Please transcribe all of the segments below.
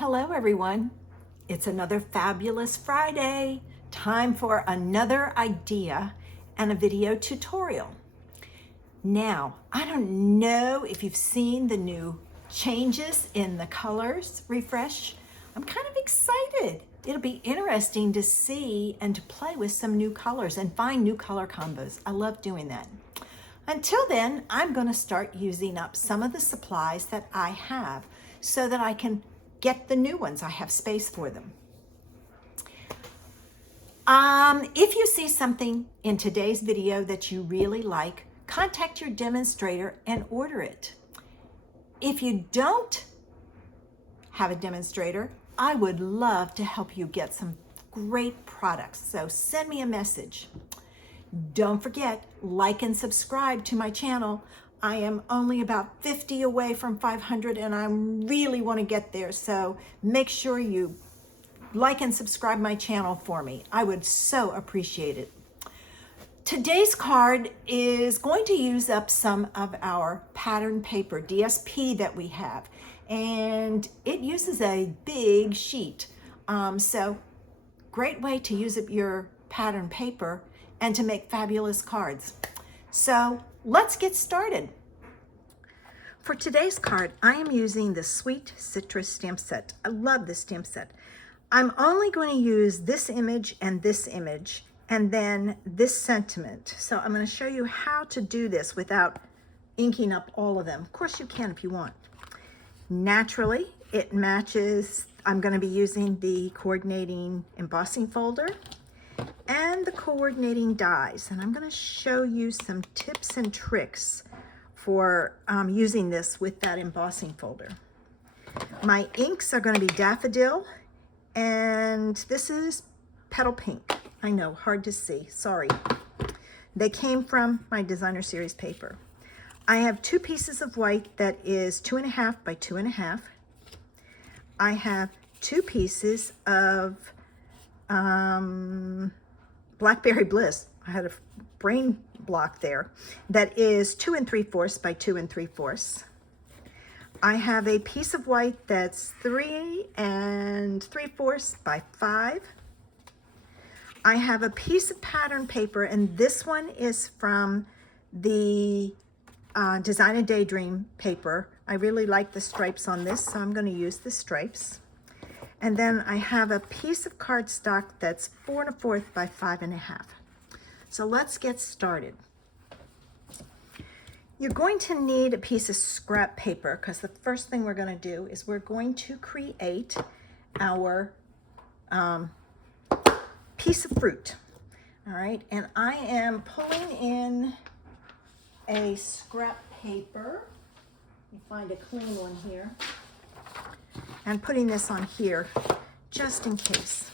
Hello everyone. It's another fabulous Friday. Time for another idea and a video tutorial. Now, I don't know if you've seen the new changes in the colors refresh. I'm kind of excited. It'll be interesting to see and to play with some new colors and find new color combos. I love doing that. Until then, I'm going to start using up some of the supplies that I have so that I can get the new ones. I have space for them. If you see something in today's video that you really like, contact your demonstrator and order it. If you don't have a demonstrator, I would love to help you get some great products. So send me a message. Don't forget, like and subscribe to my channel. I am only about 50 away from 500 and I really want to get there. So make sure you like and subscribe my channel for me. I would so appreciate it. Today's card is going to use up some of our pattern paper, DSP, that we have. And it uses a big sheet. So great way to use up your pattern paper and to make fabulous cards. So let's get started. For today's card, I am using the Sweet Citrus stamp set. I love this stamp set. I'm only going to use this image and then this sentiment. So I'm going to show you how to do this without inking up all of them. Of course you can if you want. Naturally, it matches. I'm going to be using the coordinating embossing folder and the coordinating dies. And I'm going to show you some tips and tricks for using this with that embossing folder. My inks are going to be Daffodil, and this is Petal Pink. I know, hard to see, sorry. They came from my designer series paper. I have 2 pieces of white that is 2.5 by 2.5. I have 2 pieces of Blackberry Bliss. I had a brain block there. That is 2 3/4 by 2 3/4. I have a piece of white that's 3 3/4 by 5. I have a piece of pattern paper, and this one is from the Design a Daydream paper. I really like the stripes on this, so I'm going to use the stripes. And then I have a piece of cardstock that's 4 1/4 by 5.5. So let's get started. You're going to need a piece of scrap paper because the first thing we're going to do is we're going to create our piece of fruit. All right, and I am pulling in a scrap paper. Let me find a clean one here. And putting this on here just in case.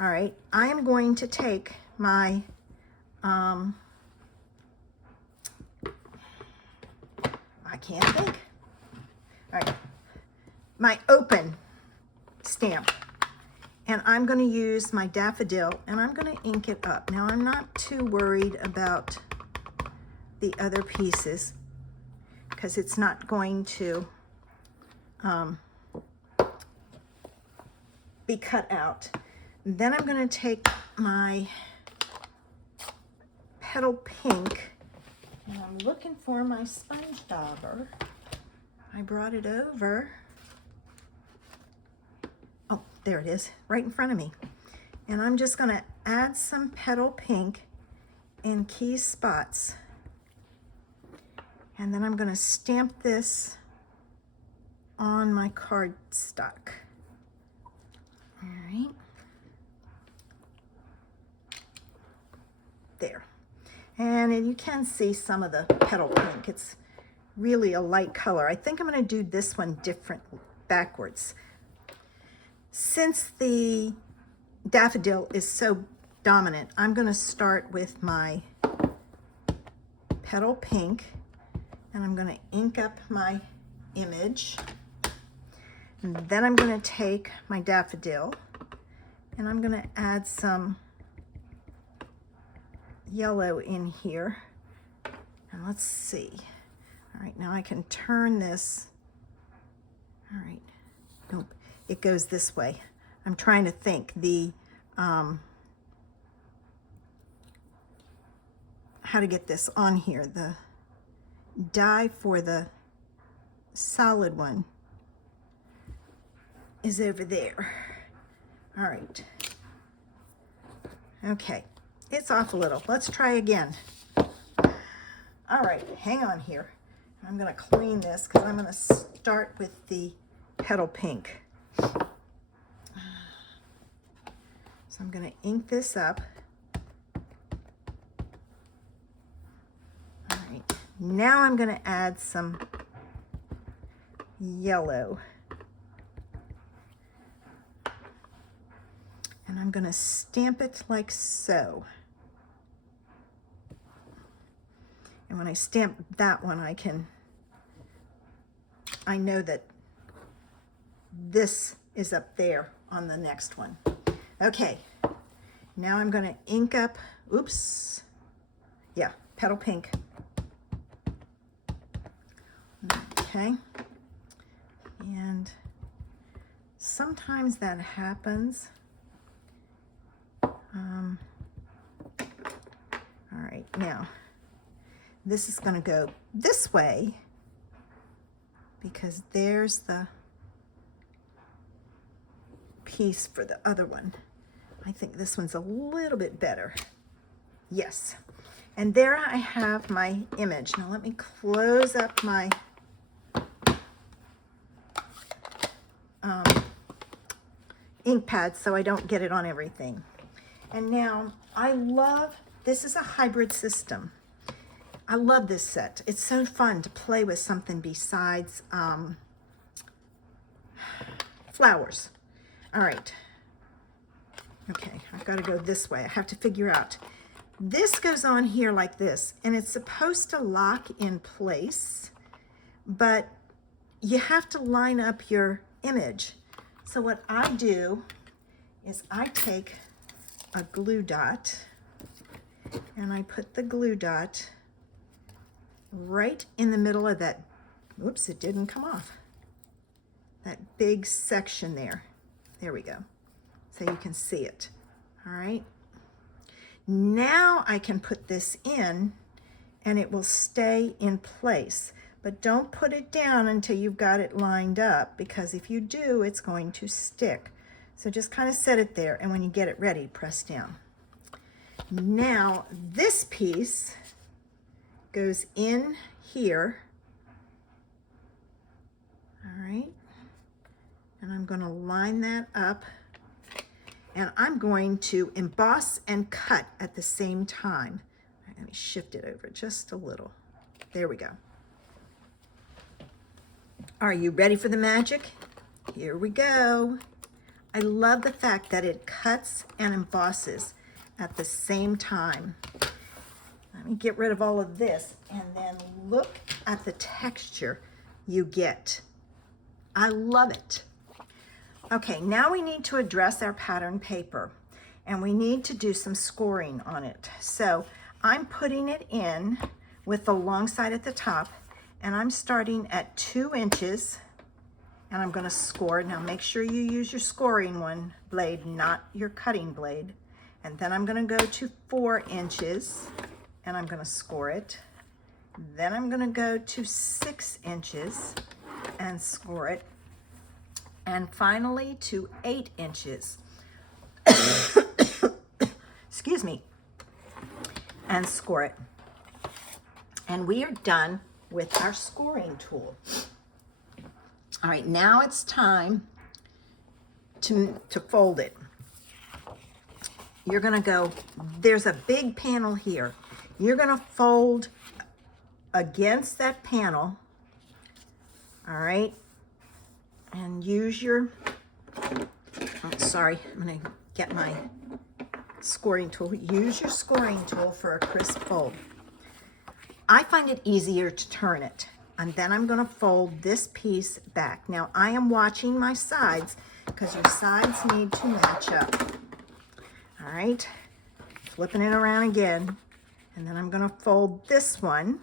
All right, I am going to take my I can't think. All right, my open stamp, and I'm going to use my Daffodil, and I'm going to ink it up. Now, I'm not too worried about the other pieces because it's not going to be cut out. Then I'm going to take my Petal Pink, and I'm looking for my sponge dauber. I brought it over. Oh, there it is, right in front of me. And I'm just going to add some Petal Pink in key spots. And then I'm going to stamp this on my cardstock. All right. There. And you can see some of the Petal Pink. It's really a light color. I think I'm going to do this one different backwards. Since the Daffodil is so dominant, I'm going to start with my Petal Pink, and I'm going to ink up my image. And then I'm going to take my Daffodil, and I'm going to add some yellow in here. And let's see. All right, now I can turn this. All right. Nope. it goes this way. I'm trying to think. The how to get this on here. The die for the solid one is over there. All right. Okay, it's off a little. Let's try again. All right, hang on here. I'm gonna clean this because I'm gonna start with the petal pink. So I'm gonna ink this up. All right, now I'm gonna add some yellow. And I'm gonna stamp it like so. And when I stamp that one, I know that this is up there on the next one. Okay, now I'm gonna ink up, oops, yeah, petal pink. Okay, and sometimes that happens. All right, now this is going to go this way because there's the piece for the other one. I think this one's a little bit better. Yes. And there I have my image. Now let me close up my ink pad so I don't get it on everything. And now I love, this is a hybrid system. I love this set. It's so fun to play with something besides flowers. All right. Okay, I've got to go this way. I have to figure out. This goes on here like this, and it's supposed to lock in place, but you have to line up your image. So what I do is I take a glue dot and I put the glue dot right in the middle of that, whoops, it didn't come off, that big section there. There we go. So you can see it. All right. Now I can put this in and it will stay in place. But don't put it down until you've got it lined up, because if you do, it's going to stick. So just kind of set it there, and when you get it ready, press down. Now this piece goes in here. All right. And I'm going to line that up. And I'm going to emboss and cut at the same time. All right, let me shift it over just a little. There we go. Are you ready for the magic? Here we go. I love the fact that it cuts and embosses at the same time. Let me get rid of all of this and then look at the texture you get. I love it. Okay, now we need to address our pattern paper and we need to do some scoring on it. So I'm putting it in with the long side at the top, and I'm starting at 2 inches and I'm going to score. Now make sure you use your scoring blade, not your cutting blade. And then I'm going to go to 4 inches and I'm going to score it. Then I'm going to go to 6 inches and score it. And finally to 8 inches. Excuse me. And score it. And we are done with our scoring tool. All right, now it's time to fold it. You're gonna go, there's a big panel here. You're gonna fold against that panel, all right? And use your, oh, sorry, I'm gonna get my scoring tool. Use your scoring tool for a crisp fold. I find it easier to turn it, and then I'm going to fold this piece back. Now I am watching my sides because your sides need to match up. All right, flipping it around again, and then I'm going to fold this one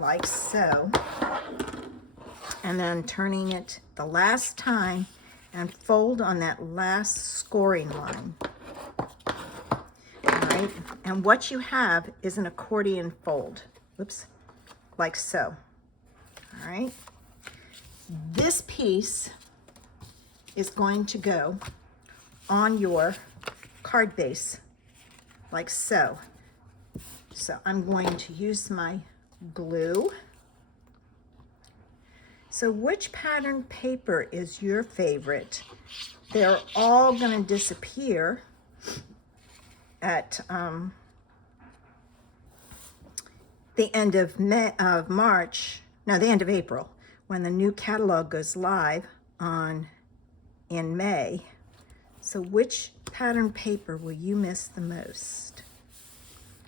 like so. and then turning it the last time and fold on that last scoring line. All right, and what you have is an accordion fold. Whoops, like so. All right, this piece is going to go on your card base, like so. So I'm going to use my glue. So which pattern paper is your favorite? They're all going to disappear at the end of the end of April, when the new catalog goes live in May. So which pattern paper will you miss the most?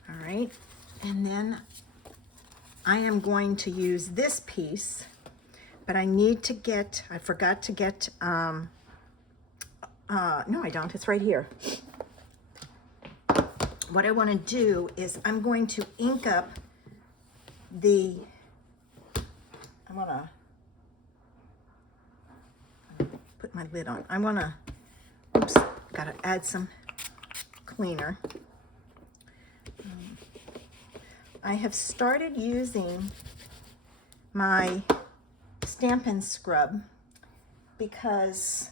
All right, and then I am going to use this piece, but I need to get, I forgot to get, no I don't, it's right here. What I want to do is I'm going to ink up I want to put my lid on. I want to, oops, got to add some cleaner. I have started using my Stampin' Scrub because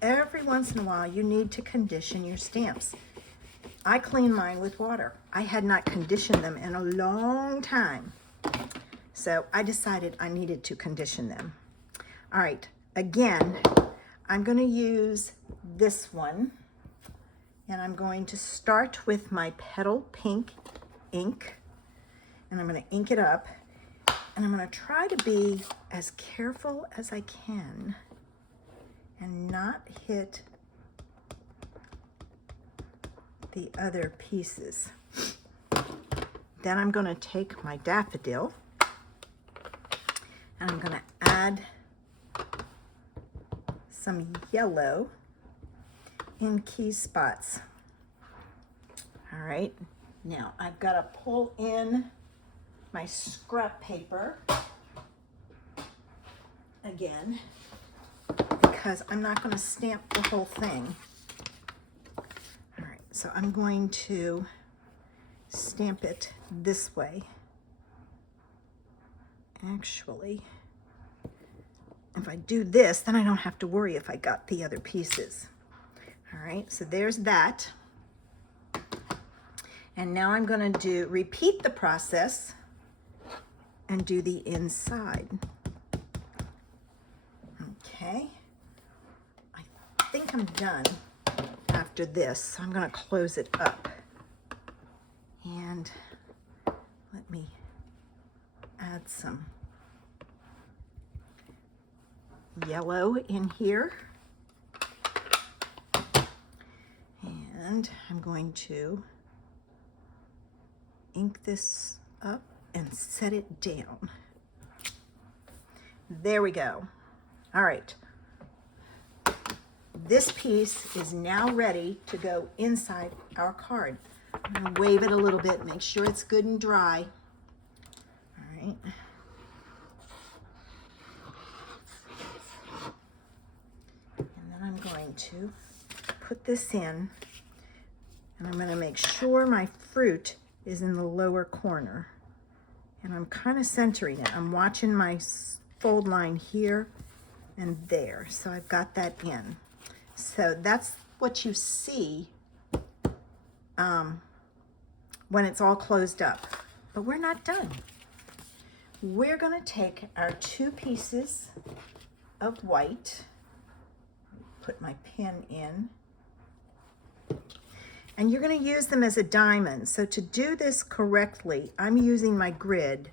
every once in a while you need to condition your stamps. I clean mine with water. I had not conditioned them in a long time. So I decided I needed to condition them. All right, again, I'm going to use this one, and I'm going to start with my Petal Pink ink, and I'm going to ink it up, and I'm going to try to be as careful as I can and not hit the other pieces. Then I'm going to take my daffodil and I'm going to add some yellow in key spots. All right, now I've got to pull in my scrap paper again because I'm not going to stamp the whole thing. All right, so I'm going to stamp it this way. Actually, if I do this, then I don't have to worry if I got the other pieces. All right, so there's that. And now I'm going to repeat the process and do the inside. Okay, I think I'm done after this. So I'm going to close it up. And let me add some yellow in here. And I'm going to ink this up and set it down. There we go. All right. This piece is now ready to go inside our card. I'm going to wave it a little bit, make sure it's good and dry. All right. And then I'm going to put this in, and I'm going to make sure my fruit is in the lower corner. And I'm kind of centering it. I'm watching my fold line here and there. So I've got that in. So that's what you see when it's all closed up. But we're not done. We're going to take our two pieces of white, put my pen in, and you're going to use them as a diamond. So to do this correctly, I'm using my grid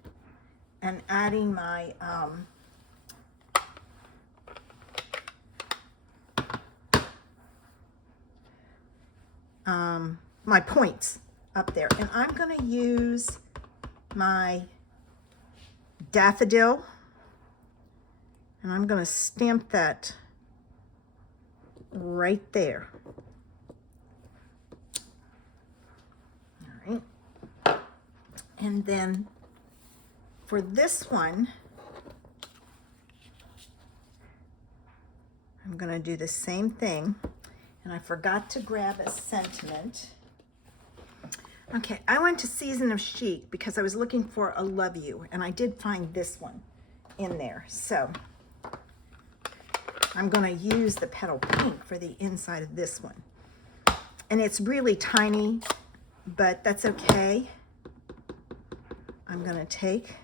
and adding my my points up there. And I'm going to use my daffodil, and I'm going to stamp that right there. All right. And then for this one, I'm gonna do the same thing, and I forgot to grab a sentiment. Okay, I went to Season of Chic because I was looking for a Love You, and I did find this one in there. So I'm gonna use the Petal Pink for the inside of this one. And it's really tiny, but that's okay. I'm gonna take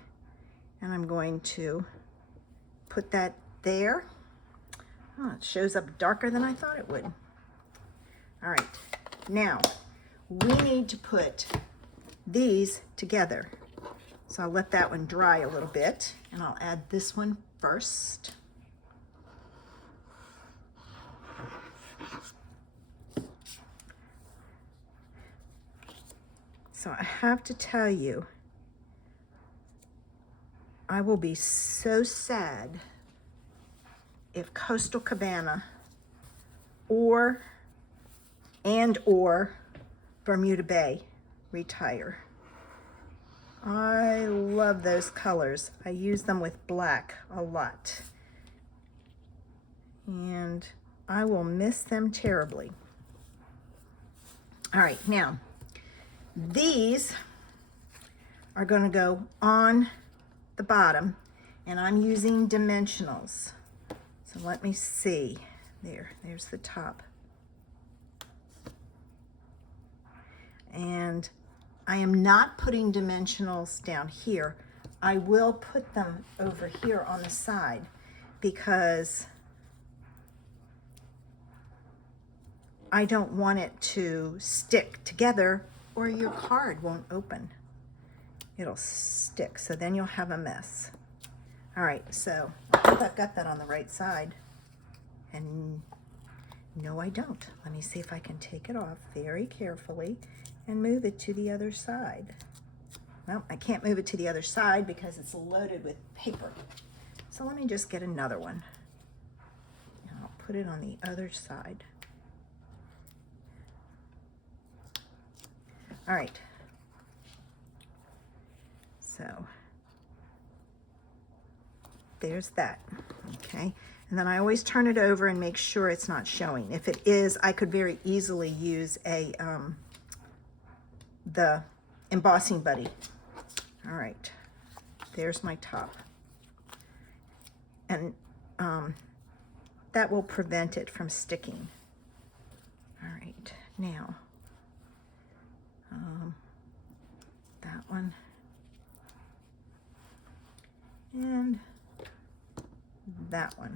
and I'm going to put that there. Oh, it shows up darker than I thought it would. All right, now we need to put these together. So I'll let that one dry a little bit, and I'll add this one first. So I have to tell you, I will be so sad if Coastal Cabana or Bermuda Bay retire. I love those colors. I use them with black a lot. And I will miss them terribly. All right, now, these are going to go on the bottom, and I'm using dimensionals. So let me see. There's the top. And I am not putting dimensionals down here. I will put them over here on the side because I don't want it to stick together or your card won't open. It'll stick, so then you'll have a mess. All right, so I hope I've got that on the right side. And no, I don't. Let me see if I can take it off very carefully and move it to the other side. Well, I can't move it to the other side because it's loaded with paper. So let me just get another one. And I'll put it on the other side. All right. So there's that, okay? And then I always turn it over and make sure it's not showing. If it is, I could very easily use a the embossing buddy. All right, there's my top. And that will prevent it from sticking. All right, now, that one. And that one.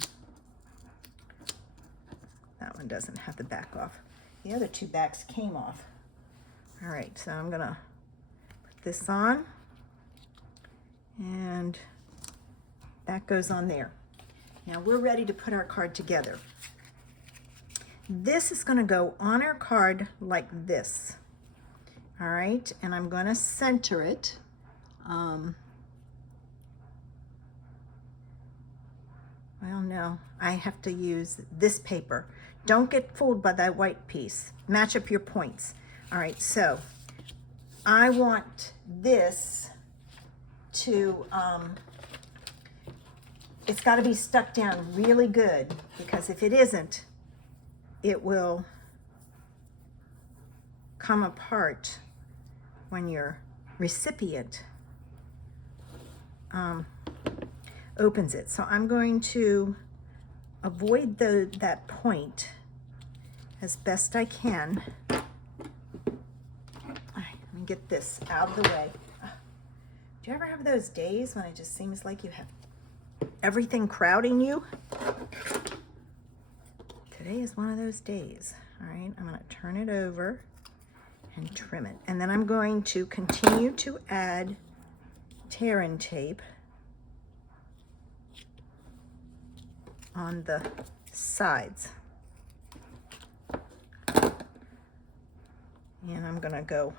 That one doesn't have the back off. The other two backs came off. All right, so I'm gonna put this on, and that goes on there. Now we're ready to put our card together. This is gonna go on our card like this. All right, and I'm gonna center it. Well, no, I have to use this paper. Don't get fooled by that white piece. Match up your points. All right, so I want this to, it's got to be stuck down really good, because if it isn't, it will come apart when your recipient opens it. So I'm going to avoid that point as best I can. All right, let me get this out of the way. Do you ever have those days when it just seems like you have everything crowding you? Today is one of those days. All right, I'm going to turn it over and trim it. And then I'm going to continue to add tear-in tape on the sides. And I'm gonna go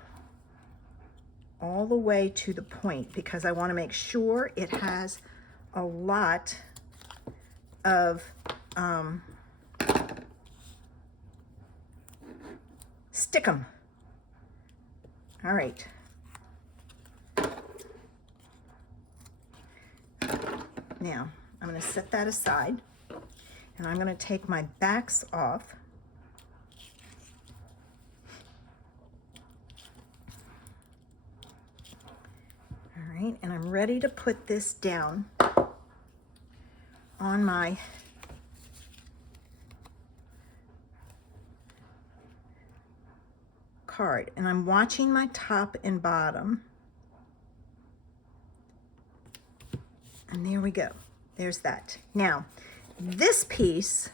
all the way to the point because I want to make sure it has a lot of stick 'em. All right. Now I'm going to set that aside. And I'm going to take my backs off. All right, and I'm ready to put this down on my card. And I'm watching my top and bottom. And there we go. There's that. Now, this piece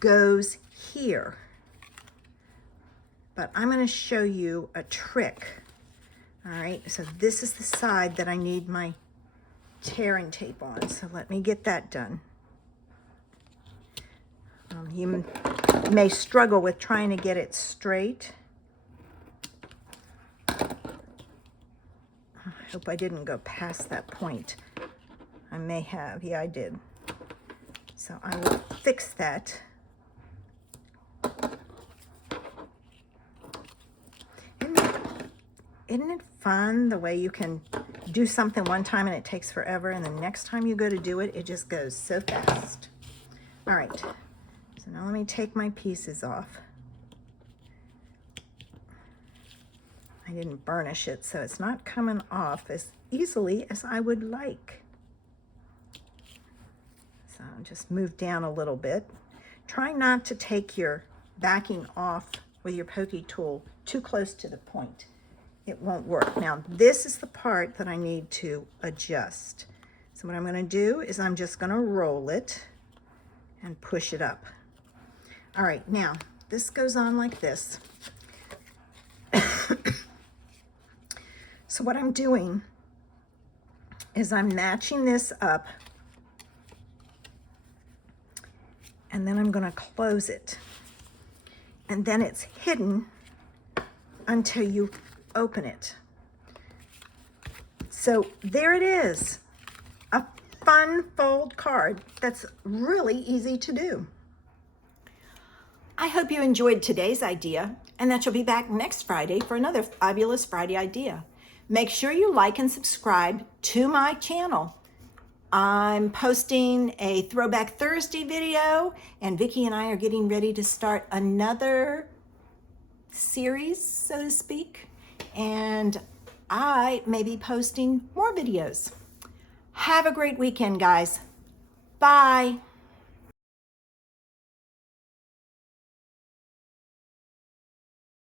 goes here. But I'm going to show you a trick. All right, so this is the side that I need my tearing tape on. So let me get that done. You may struggle with trying to get it straight. I hope I didn't go past that point. I may have. Yeah, I did. So I will fix that. Isn't it fun the way you can do something one time and it takes forever, and the next time you go to do it, it just goes so fast. All right, so now let me take my pieces off. I didn't burnish it, so it's not coming off as easily as I would like. So I'll just move down a little bit. Try not to take your backing off with your pokey tool too close to the point. It won't work. Now, this is the part that I need to adjust. So what I'm going to do is I'm just going to roll it and push it up. All right, now, this goes on like this. So what I'm doing is I'm matching this up, and then I'm going to close it. And then it's hidden until you open it. So there it is, a fun fold card that's really easy to do. I hope you enjoyed today's idea and that you'll be back next Friday for another fabulous Friday idea. Make sure you like and subscribe to my channel. I'm posting a Throwback Thursday video, and Vicki and I are getting ready to start another series, so to speak. And I may be posting more videos. Have a great weekend, guys. Bye.